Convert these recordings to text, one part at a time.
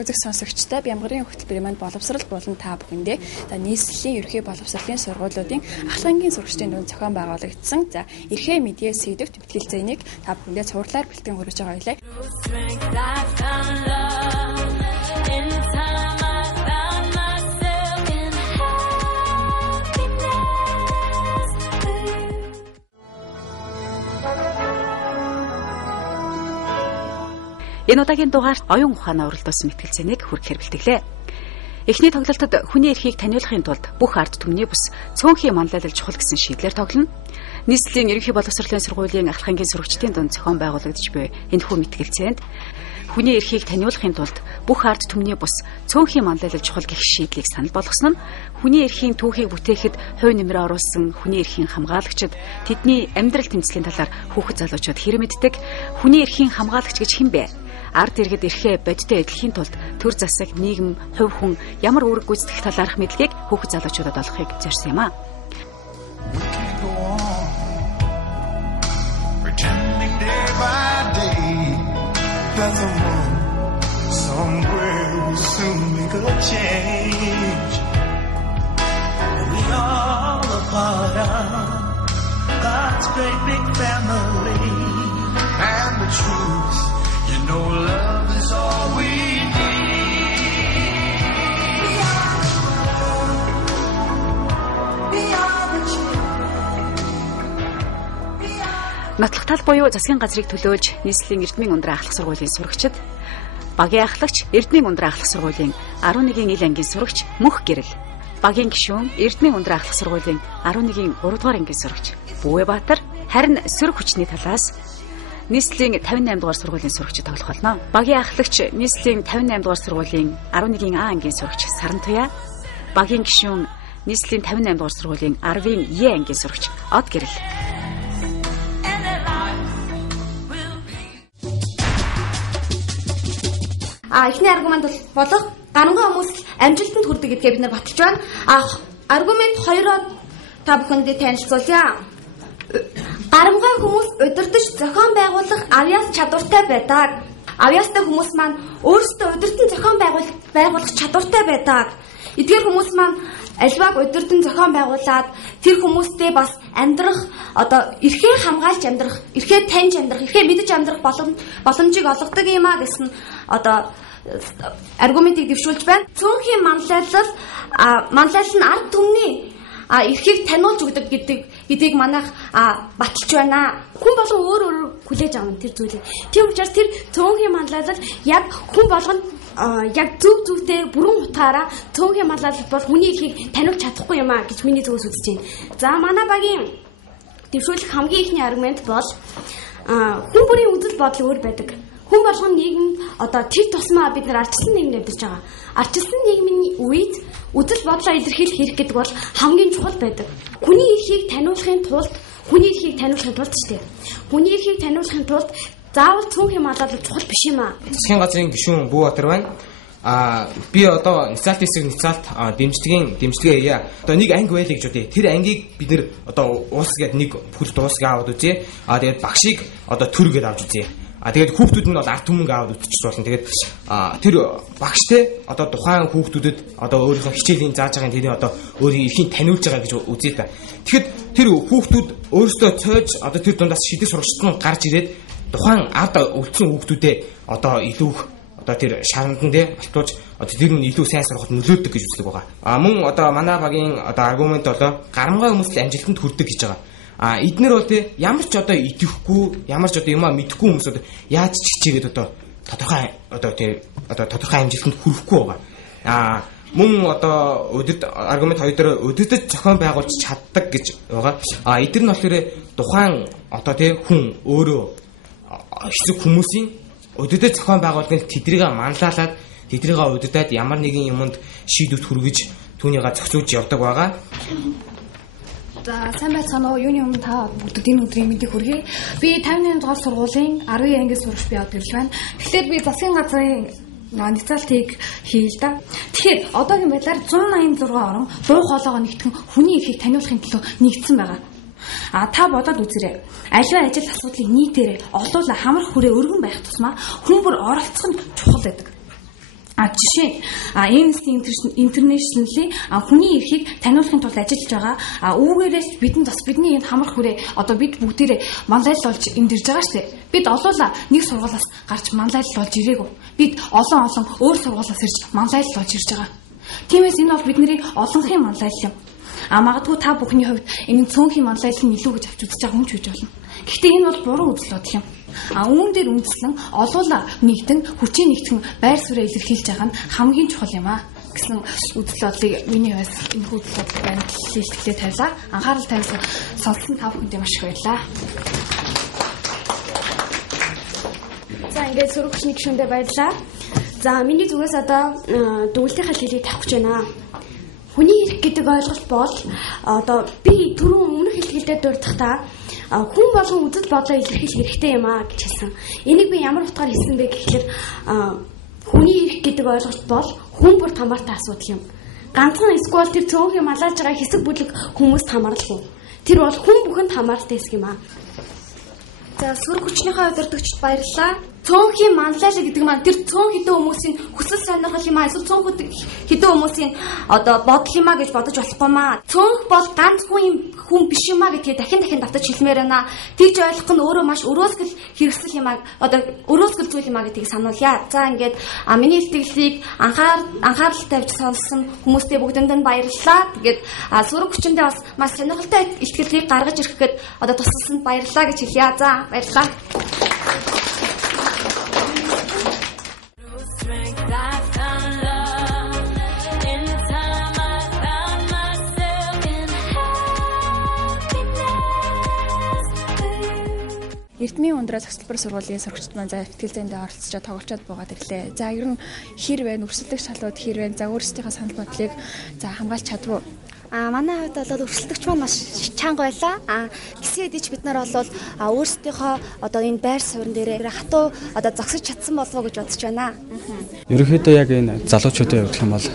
үзэх сонсогчдоо Бямгарын хөтөлбөрийн манд боловсрал болон та бүхэндээ нийслэлийн ерхий боловсролын сургуулиудын ахлагангийн сурагчдын дунд зохион байгуулагдсан эрхээ мэдээ сэдвт бэлтгэлцээнийг та бүхэндээ цувралаар бэлтгэн хүргэж байгаа байлаа. Энэ удаагийн дугаарт оюун ухаанаа уралдуулсан мэтгэлцээнийг хүргэхээр бэлтгэлээ. Эхний тоглолтод хүний эрхийг таниулахын тулд бүх ард түмний бус цөөнхийн манлайлал чухал гэсэн шийдлээр тоглоно. Нийслэлийн ерөнхий боловсролын сургуулийн ахлагангийн сурагчдын дунд зохион байгуулагдж буй энэхүү мэтгэлцээнд хүний эрхийг таниулахын тулд бүх ард түмний бус цөөнхийн манлайлал чухал гэх шийдлийг санал болгосон нь хүний эрхийн түүхийг бүтээхэд хувь нэмрээ оруулсан хүний эрхийн хамгаалагчид тэдний амьдрал тэмцлийн талаар хүүхэд залуучууд хэрэг мэддэг. Хүний эрхийн хамгаалагч гэж хэн бэ? Ард иргэд эрхээ бодиттой эдлэхийн тулд төр засаг, нийгэм, хувь хүн ямар үүрэг гүйцэтгэх талаарх мэдлэгийг хүүхэд залуучуудад олохыг зорьсон юм а. No love is all we need. We are the children. Нотлогтал буюу засгийн газрыг төлөөлж нийслэлийн Эрдмийн ундраа ахлах сургуулийн сурагчид, багийн ахлагч Эрдмийн ундраа ахлах сургуулийн 11-ийн ил ангийн сурагч Мөх Гэрэл, багийн гишүүн Эрдмийн ундраа ахлах сургуулийн 11-ийн 3 дугаар ангийн сурагч Бүвэбаатар, харин сөрөг хүчний талаас нийслэлийн 58 дугаар сургуулийн сурагчид тоглох болно. Багийн ахлагч нийслэлийн 58 дугаар сургуулийн 11-ийн А ангийн сурагч Сарантуя, багийн гишүүн нийслэлийн 58 дугаар сургуулийн 10-ийн Е ангийн сурагч Од Гэрэл. Эхний аргумент болох гарангаа хүмүүс амжилтанд хүрдэг гэдгээ бид нар баталж байна. Аргумент 2-оор та бүхэндээ танилцуулъя. Гарамгай хүмүүс удирдах зохион байгуулах авьяас чадвартай байдаг. Авьяастай хүмүүс маань өөрсдөө удирдан зохион байгуулах чадвартай байдаг. Эдгээр хүмүүс маань альвааг удирдан зохион байгуулад тэр хүмүүстэй бас амьдрах эрхээ хамгаалж амьдрах, эрхээ таньж амьдрах, эрхээ мэдж амьдрах боломжийг олгодог юм а гэсэн аргументыг дэвшүүлж байна. Цөөнхийн манлайлал нь ард түмний эрхийг таниулж өгдөг гэдгийг манайх баталж байна. Хүн болгон өөр хүлээж авна тэр зүйлийг. Тийм учраас тэр цөөнхийн манлайлал яг хүн болгонд яг зүгтээ бүрэн утгаараа цөөнхийн манлайлал бол хүний эрхийг таниулж чадахгүй юм а гэж миний зүгээс үзэж байна. За манай багийн дэвшүүлэх хамгийн ихний аргумент бол хүн бүрийн үзэл бодол өөр байдаг. Хүн болгон нийгэм тэр тусмаа бид нар арчилсан нийгэмд амьдарч байгаа. Арчилсан нийгмийн үед үзэл бодлоо илэрхийлэх хэрэг гэдэг бол хамгийн чухал байдаг. Хүний эрхийг таниулахын тулд шүү дээ. Хүний эрхийг таниулахын тулд заавал цөөнхийн манлайлал чухал биш юм аа. Засгийн газрын гишүүн Бүвэбаатар байна. Би ницаалт хэсэг ницаалт дэмжлэгээ яа. Нэг анги байлаа гэж үтэй. Тэр ангийг бид нэр уус гэдэг нэг бүхэл дуусыг аваад үзье. Тэгээд багшийг төр гэдээ авч үзье. Тэгээд хүүхдүүд нь бол ард түмэн аваад үтчих болно. Тэгээд тэр багштай тухайн хүүхдүүдэд өөрийнхөө хичээлийн зааж байгаагийн тэрний өөрийн эрхийг таниулж байгаа гэж үзье та. Тэгэхэд тэр хүүхдүүд өөрсдөө цойж тэр дундаас шидэг сурагчид нь гарч ирээд тухайн ард үлдсэн хүүхдүүдэд илүү тэр шарандан дээр балтууж тэр нь илүү сайн сурахад нөлөөлдөг гэж үздэг байгаа. Мөн манай багийн аргумент болоо гарамгай хүмүүс л амжилтанд хүрдэг гэж байгаа. Эднэр бол ямар ч идэхгүй, ямар ч юмаа мэдэхгүй хүмүүс яаж ч хичээгээд тодорхой амжилтанд хүрэхгүй байгаа. Мөн аргумент 2 дээр удирдах зохион байгуулж чаддаг гэж байгаа. Эдгээр нь болохоор тухайн хүн өөрөө хэсэг хүмүүсийн удирдах зохион байгуулалтыг тэдрийг манлайлаад тэдрийг удирдаад ямар нэгэн юмд шийдвэрт хүргэж түүнийгээ зохицуулж явдаг байгаа. За сайн байцгаана уу? Юуны өмнө та бүгд энэ өдрийн мэндийг хүргэе. Би 58 дугаар сургуулийн 10 ангийн сурагч би Од Гэрэл байна. Тэгэхээр би засгийн газрын ницаалтыг хийе л да. Тэгэхээр одоогийн байдлаар 186 орон дуу хоолойгоо нэгтгэн хүний эрхийг таниулахын төлөө нэгдсэн байгаа. Та бодоод үзээрэй. Аливаа ажил асуудлыг нийтээрээ олуулаа хамрах хүрээ өргөн байх тусмаа хүн бүр оролцох нь чухал байдаг. Жишээ Amnesty International-ийн хүний эрхийг таниулахын тулд ажиллаж байгаа үүгээрээс бидний энэ хамар хүрээ одоо бид бүгдээрээ манлайлуулж энд ирж байгаа шүү дээ. Бид олоола нэг сургуулиас гарч манлайлуулж ирээгүй. Бид олон өөр сургуулиас ирж манлайлуулж ирж байгаа. Тиймээс энэ бол бидний олонхын манлайл юм. Магадгүй та бүхний хувьд энэ цөөнхийн манлайлал нь илүү гэж авч үзэж байгаа юм ч гэж болно. Гэхдээ энэ бол буруу үзэл бодол юм. Үүн дээр үндэслэн олоола нэгдэн хүчийн нэгтгэн байр суурь илэрхийлж байгаа нь хамгийн чухал юм гэсэн үзэл бодлыг миний хувьд энэ үзэл бодлыг илэрхийлэлтээ тавилаа. Анхаарал тавьсан сонссон та бүхэндээ маш их баярлалаа. За ингээд сурагчны гишүүндээ баярлалаа. За миний зүгээс одоо дүгнэлтийн хэлхийг тавих гэж байна. Хүний эрх гэдэг ойлголт бол одоо би түрүүн өмнөх хэлхийдээ дурдахтаа хүн болгон үзэл бодлоо илэрхийлэх хэрэгтэй юм гэж хэлсэн. Энийг би ямар утгаар хэлсэн бэ гэхээр хүний эрх гэдэг ойлголт бол хүн бүрт хамаартай асуудал юм. Ганцхан эсвэл тэр цөөнхийн малааж байгаа хэсэг бүлэг хүмүүст хамаарлаа. Тэр бол хүн бүхэнд хамаартай хэсэг юм. За сүр хүчнийхээ удирдагчд баярлалаа. Цөөнхийн манлайлал гэдэг маань тэр цөөн хэдэн хүмүүсийн хүсэл сонирхол юм эсвэл цөөн хэдэн хүмүүсийн одоо бодол юм гэж бодож болохгүй маа. Цөөнх бол ганц хүн биш юм гэдгийг дахин давтаж хэлмээр байна. Тэгж ойлгох нь өөрөө маш өрөөсгөл хэрэгсэл юм одоо өрөөсгөл зүйл юм гэдгийг сануулъя. За ингээд миний илтгэлийг анхаарал тавьж сонссон хүмүүстээ бүгдэнд нь баярлалаа. Тэгээд сүр хүчиндээ бас маш сонирхолтой илтгэлийг гаргаж ирэхэд одоо тусалсанд баярлалаа гэж хэлье. За баярлалаа. Эрдмийн ундраа цогцлбор сургуулийн сурагчид маань за ихтгэл зүйндээ оролцож тоглолцоод буугаад ирлээ. За ер нь хэр вэ? Өрсөлдөх шалууд хэр вэ? За өөрсдийнхөө санал бодлыг за хамгаалж чадвуу. Манай хувьд бол өрсөлдөгч маань маш чанга байлаа. Гисэн хэдий ч бид нар бол өөрсдийнхөө одоо энэ байр суурин дээр хатуу одоо зогсож чадсан болов уу гэж бодож байна. Ерөнхийдөө яг энэ залуучуудын хувьд юм бол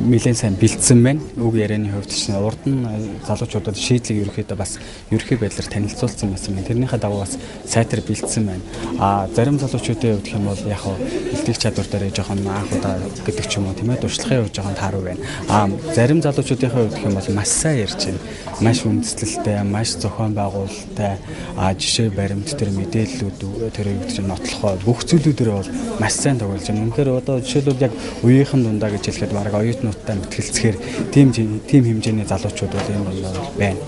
нэлээд сайн бэлдсэн байна. Үг ярианы хувьд чинь урд нь залуучуудад шийдлийг ерөнхийдөө бас ерөнхий байдлаар танилцуулсан байсан байна. Тэрнийхээ дагуу бас сайтар бэлдсэн байна. Зарим залуучуудын хувьд юм бол яг бэлтгэх чадвар дээр жоохон анх удаа гэдэг ч юм уу тийм ээ дуршлагын хувьд жоохон тааруу байна. Зарим залуучуудын хувьд юм бол маш сайн ярьж байна. Маш үндэслэлтэй, маш зохион байгуулалттай, жишээ баримт төр мэдээллүүд тэр үед чинь нотлохоо бүх зүйлүүдээр бол маш сайн тоглож байна. Үнэхээр одоо жишээлбэл яг үеийнхэн дундаа гэж хэлэхэд бараг оюутнуудтай мэтгэлцэхээр тийм хэмжээний залуучууд бол энэ байна.